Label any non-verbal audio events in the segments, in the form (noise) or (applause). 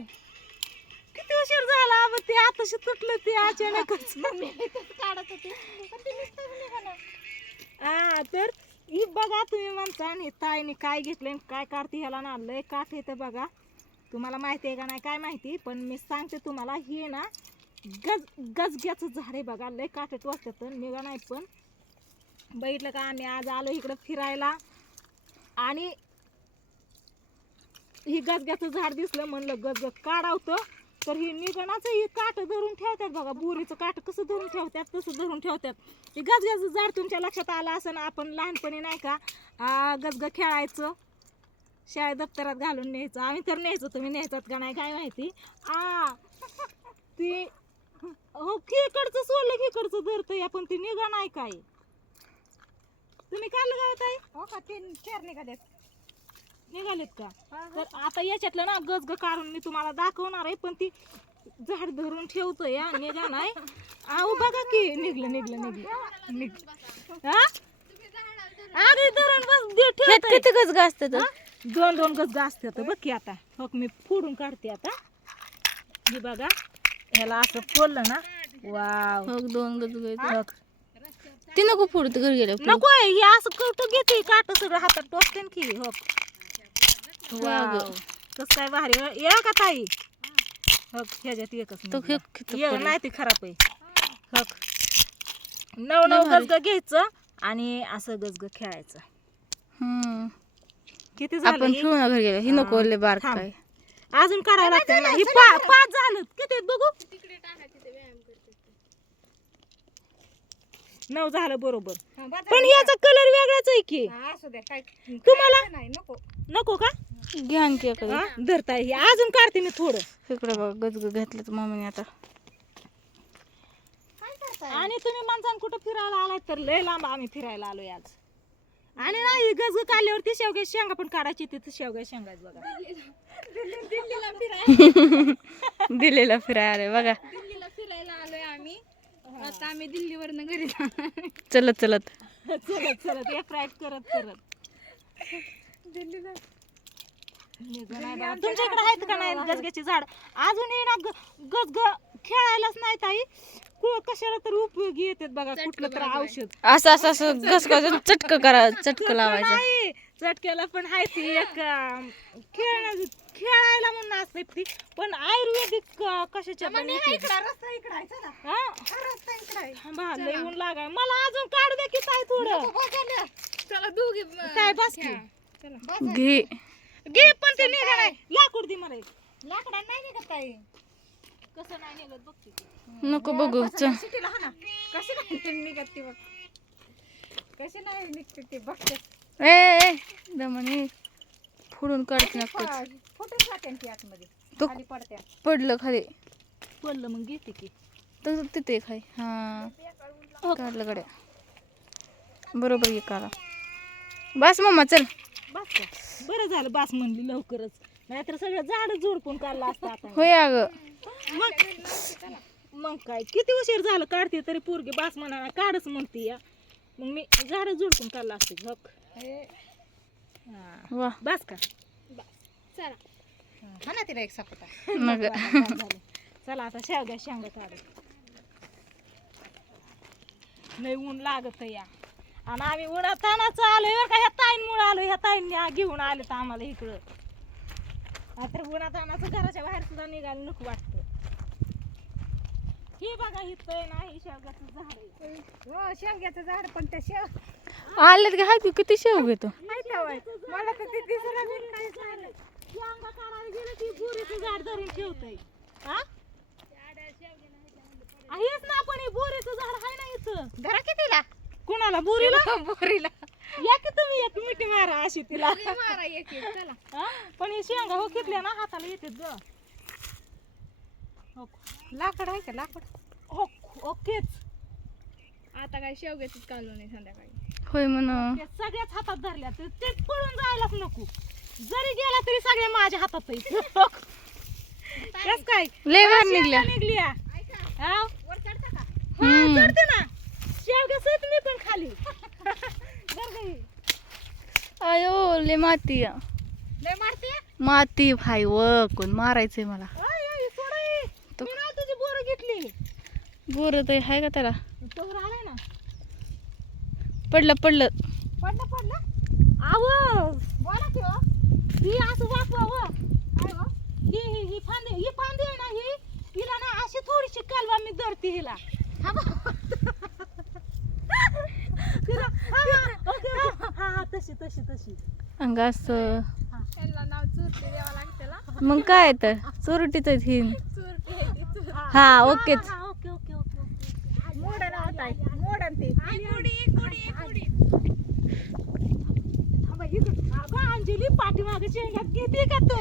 किती उशीर झाला अब ते आताशी तुटलं ते अचानकच. (laughs) काढत होते पण ते निघालं. हा तर ही बघा तुम्ही म्हणता आणि ताईने काय घेतलंय आणि काय काढते ह्याला ना लय काठ येतं बघा. तुम्हाला माहिती आहे का नाही काय माहिती पण मी सांगते तुम्हाला हे ना गज गजग्याचं झाड आहे बघा लय काठ टोचतात निघा नाही पण. बघितलं का आम्ही आज आलो इकडं फिरायला. आणि ही गजग्याचं झाड दिसलं म्हणलं गजग काढावतं तर ही निगणाचं ही काठ धरून ठेवतात बघा बोरीचं काठ कसं धरून ठेवतात तसं धरून ठेवतात. हे गजग्याचं झाड तुमच्या लक्षात आलं असं आपण लहानपणी नाही का गजग खेळायचं शाळेत दप्तरात घालून न्यायचं. आम्ही तर न्यायचो तुम्ही न्यायचात का नाही काय माहिती? आ ते हो खेकडचं सोडलं खेकडचं धरतंय आपण ते निघा नाही काय? तुम्ही काढलं काय ताई? हो का तीन चार निघालेत निघालेत का. तर आता याच्यातलं ना गजग काढून मी तुम्हाला दाखवणार आहे पण ती झाड धरून ठेवतोय या निघा नाही अहो बघा की निघलं निघलं निघलं. निघ. हा? अरे धरून बस दे. किती गजगा असतात? हा? दोन दोन गज असतात बघ की आता. हो मी फोडून काढते आता. हे बघा ह्याला असं फोडलं ना. वाव. हो दोन गजगा ते नको फोडू घरी गेलं नको आहे, हे असं कवट घेते काट सगळं हातात टोचते ना की हो. वाव कस काय भारी हो. या का ताई हो ह्याच्यात एकच तो निघाला. हे किती ये. नाही ती खराब आहे हो नऊ नऊ भारी. गजग घ्यायचं आणि असं गजग खेळायचं हम्म. किती झालं आपण हे? खेळू ना घरी गेलं ही नको बारक थांब. काय अजून काढावं लागतं ना. ही पा- पाच झालं किती आहेत बघू नऊ झालं बरोबर. हा, पण याचा कलर वेगळाच आहे की. हा, असू दे काय तुम्हाला? नाही नको. नको का? घ्या आणखी एखादं. हा? धरताय हे. अजून काढते मी थोडं. इकडे बघ गजग घातलं तर मम्मीने आता. काय करताय? आणि तुम्ही माणसानं कुठं फिरायला आलाय तर लय लांब आम्ही फिरायला आलोय आज. आणि नाही गज काढल्यावरती शेवग्या शेंगा पण काढायची तिथे शेवग्या शेंगा आहेत बघा. दिल्लीला फिरायला. (laughs) दिलेला फिरायला बघा दिल्लीला फिरायला आलोय आम्ही आता आम्ही दिल्लीवरनं घरी जाणार चलत चलत. चलत चलत. एक राईट करत करत. दिल्लीला. तुमच्या इकडे आहेत का नाही? गजग्याची झाड. अजून हे ना ग- गजग खेळायलाच नाही ताई. कु- कशाला तर उपयोगी येतात बघा कुठलं तर औषध. असं असं असं घसघस चटक करा चटक लावायचं. नाही. चटक्याला पण आहे ती एक अं, खेळ खेळायला म्हणून असते ती. पण आयुर्वेदिक अं, कशाच्या पण रस्ता इकडं आहे चला. हा? हा रस्ता इकडं आहे. थांबा, लय ऊन लागाय. मला अजून काढू दे की ताई थोडं. चला दोघी काय बस की. घे. घे पण ते निघा नाही. लाकूड दे मला एक. लाकडा नाही निघत काही कसं नाही निघत बघ की. नको बघू चल. सिटीला हा ना. कशी नाही निघत ती बघ. कशी नाही निघते ती बघते. ए ए, दमनी फोडून काढते नक्कीच. ती आतमध्ये. तो खाली पडत्या. पडलं खाली. पडलं मग घेते की. तर तिथे खाय हा. काढलं गड्या. बरोबर ये काढा. बस मम्मा चल. बस का? बरं झालं बास म्हणली लवकरच. नाहीतर सगळं झाड झोडपून काढलं असतं आता. होय अगं. मग? मग काय? किती उशीर झालं काढते तरी पोरगी बास म्हणा काढच म्हणते या. मग मी झाड झोडपून काढलं असते झक. वा. बास का? चला. हा ना तिला एक सापटा (laughs) मग. चला आता शेवग्या शेंगा काढू. लय ऊन लागत या. आणि आम्ही उन्हा तानाचं आलोय बरं का ह्या ताईंमुळे आलो ह्या ताईंनी आ- घेऊन आले तर आम्हाला इकडं. आता उन्हा तानाचं घराच्या बाहेर सुद्धा निघायला नको वाटतं. हे बघा ही तय ना ही शेवग्याचं झाड. हो शेवग्याचं झाड पण त्या शेव आले की किती शेव घेतो? मला तर ते दिसलं नाही काढायला गेलं की बोरीचं झाड धरून ठेवतंय. हा? आ, हेच ना आपण हे बोरीचं झाड आहे ना इथं. धरा कितीला कुणाला बोरीला? (laughs) बोरीला. या की तुम्ही एक मिठी मारा अशी तिला. मारा एक एक, चला. हा? पण हे शेंगा हो घेतल्या ना हाताला येते ग. हो. लाकड आहे का लाकड? हो ओकेच. आता काय शेवग्याचंच काढलो नाही संध्याकाळी. होय म्हण. ते सगळ्याच हातात धरल्या ते ते पळून जायलाच नको. जरी गेला तरी सगळ्या माझ्या हातात. कस काय? लय निघल्या. निघल्या ऐका. हा? वर चढता हा, ना. मी पण खाली? आयो ले माती लय मारते माती भाई व कोण मारायचंय मला. तो- मी तुझी बोरं घेतली. बोर तर आहे का त्याला? आलाय ना. पडलं पडलं. पडलं पडलं. आव हो. ही असं वाकवा काय हो. ही ही ही फांदी ही फांदी आहे ना ही. हिला ना अशी थोडीशी कालवा मी धरते हिला. हा बा. तिला हा, हा, ओके, ओके. हा हा तशी तशी तशी. अंग असं. त्यांना नाव चुरटी द्यावं लागते ना. मग काय तर? चोरटीच ही चुरटी आहे ती चुरटी. हा ओकेच हा, हा, ओके ओके ओके ओके मोडण होत आहे मोडण ती कुडी कुडी कुडी थांबा, इकडं. अगं, अंजली शेंगात घेते का तू?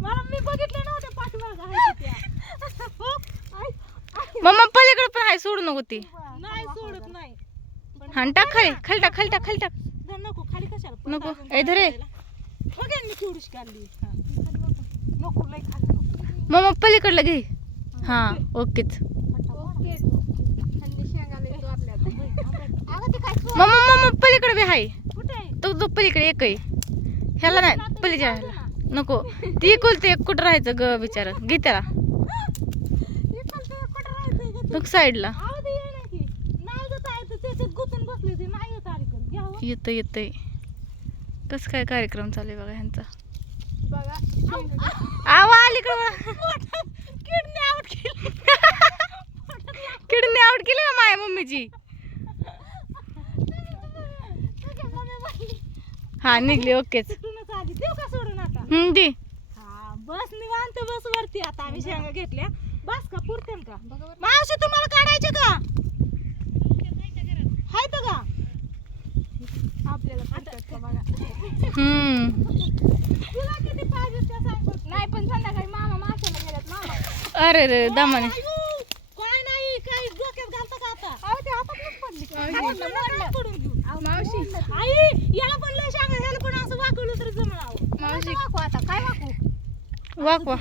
मला मी बघितलं नव्हतं पाठीमागं ते. हो? मम्मा पलीकडे पण आहे सोडू नको ती. नाही सोडत नाही. हाण टाक खाली खाली टाक खाली टाक खाली टाक. धर नको खाली कशाला? नको. ए, धर हे. मी काढली. हा. नको लय खाली नको. मम्मा पलीकडलं घे. हा ओकेच. ते मम्मा मम्मा पलीकडे बी आहे कुठे आहे? तो जो पलीकडे एक आहे. ह्याला नाही पलीच्या ह्याला. नको. ती कुलते एक कुठं राहायचं ग बिचार घे त्याला. साईडला. अहो, येत येतं येतंय. कसं काय कार्यक्रम चालू आहे बघा ह्यांचा? बघा आवा अलीकडं किडनी आउट केली. किडनी आउट केली ना माझ्या मम्मीची? हा निघली ओकेच तिकडूनच आली. देऊ का सोडून आता? हम्म दी. हा, बस निवांत बस वरती आता आम्ही शेंगा घेतल्या. बस का पुरते का? बघा बरं. मावशी तुम्हाला काढायचे का? हाय तर का? आपल्याला पटकन का बघा. हम्म. तुला किती पाहिजे त्या सांग फक्त. नाही पण संध्याकाळी मामा माशाला गेल्यात मामा. अरे रे दमाने. आयु, काय नाही काय डोक्यात घालता का आता? अहो ते पडली. हात मावशी पडलं, हात पडून घेऊ. मावशी. आई याला पण लय सांगा याला पण असं वाकवलं तरी जमलं अहो. मावशी. वाकू आता? काय वाकू? वाक. वा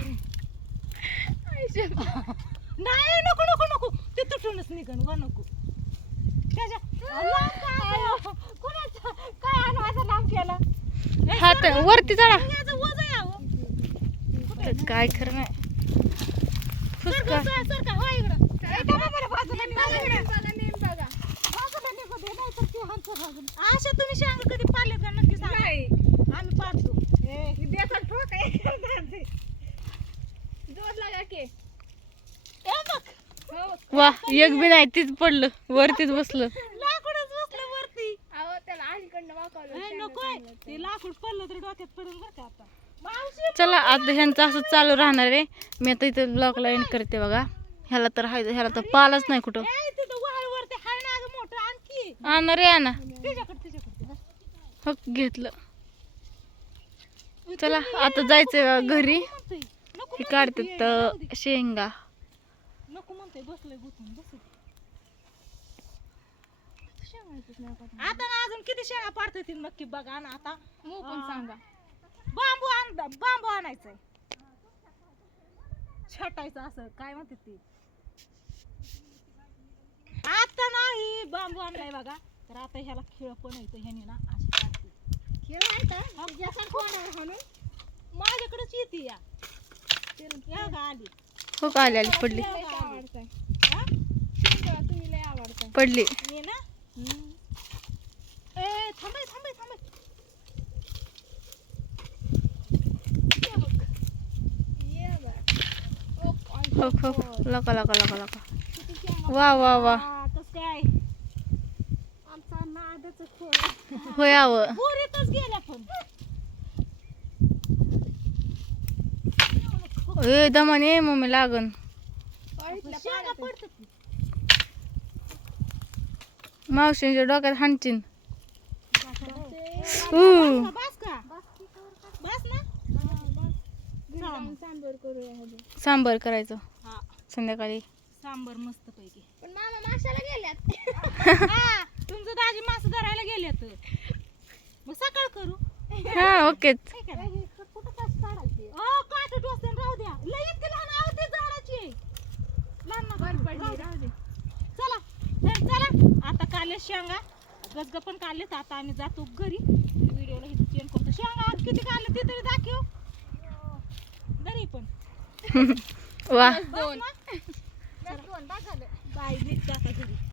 नाही नको नको नको. ते तुटूनच निघण वा नको. त्याच्या लांब काय असं? कोणाचं? काय आणू असं लांब केलं? हे हात. वरती चढा. याचं वज आहे अहो. कुठे? काय खरं नाही. सरका, फुसका. सर- सरका, हो इकडं. ए, बघा बरं, बाजूला निघा बघा. बाजूला निघू दे, नाहीतर ते बाजूला. अशा तुम्ही शेंगा कधी पाळल्यात का नक्की सांगा. नाही. आम्ही पाडतो ए, ही देसाल ठोक आहे. जोर लागा की. ए बघ हो. वा एक बी नाही तीच पडलं वरतीच बसलं. लाकूडच बसलं वरती. अहो, त्याला अलीकडनं वाकवलं. ए, शेंगा नकोय. चांगलं ते लाकूड पडलं तर डोक्यात पडेल बरं का आता. मावशी चला आता ह्यांचं असं चालू राहणार आहे. मी आता इथं ब्लॉकला एंड करते बघा. ह्याला तर हाय ह्याला तर पालच नाही कुठं. ए, तिथं वाळूवरती हाय ना अगं मोठं आणखी. आणा रे आणा. हो घेतलं. चला आता जायचंय घरी. हे काढतात शेंगा. म्हणतोय बसलोय गुतून बस? आता ना अजून किती शेंगा पाडता येतील नक्की बघा ना आता. मग पण. सांगा. बांबू आण बांबू आणायचंय. छटायचं असं काय म्हणते ती? आता नाही बांबू आणलाय बघा. तर आता ह्याला खेळ पण येतो ह्याने ना अशी काढते. खेळ आहे का? जसा कोणावर हाणून माझ्याकडेच येते या. आली. हो का आली आली पडली. हा? पडली. हो हो लका लका लका लका. वा वा वा. होय आवं. ए दमाने मम्मी लागन. मावशींच्या डोक्यात हाणचीन. सांबर करायचं. हा. संध्याकाळी. सांबर मस्त पैकी. पण मामा माशाला गेल्यात. हा तुमचं दाजी मासे धरायला गेले तर मग सकाळ करू. हा ओकेच काय करायचं? कुठं कसं काढायची अहो, काटे टोचते राहू द्या. लय इतके लहान आहो ते झाडाची. लहान नका करू, पडली राहू द्या. चला तर चला. आता काले शेंगा. गजग पण काढलेत. आता आम्ही जातो घरी. व्हिडिओला इथे चेंज करतो शेंगा किती काढलं ते तरी दाखव. घरी पण. (laughs) वा. बाय निघतं आता घरी.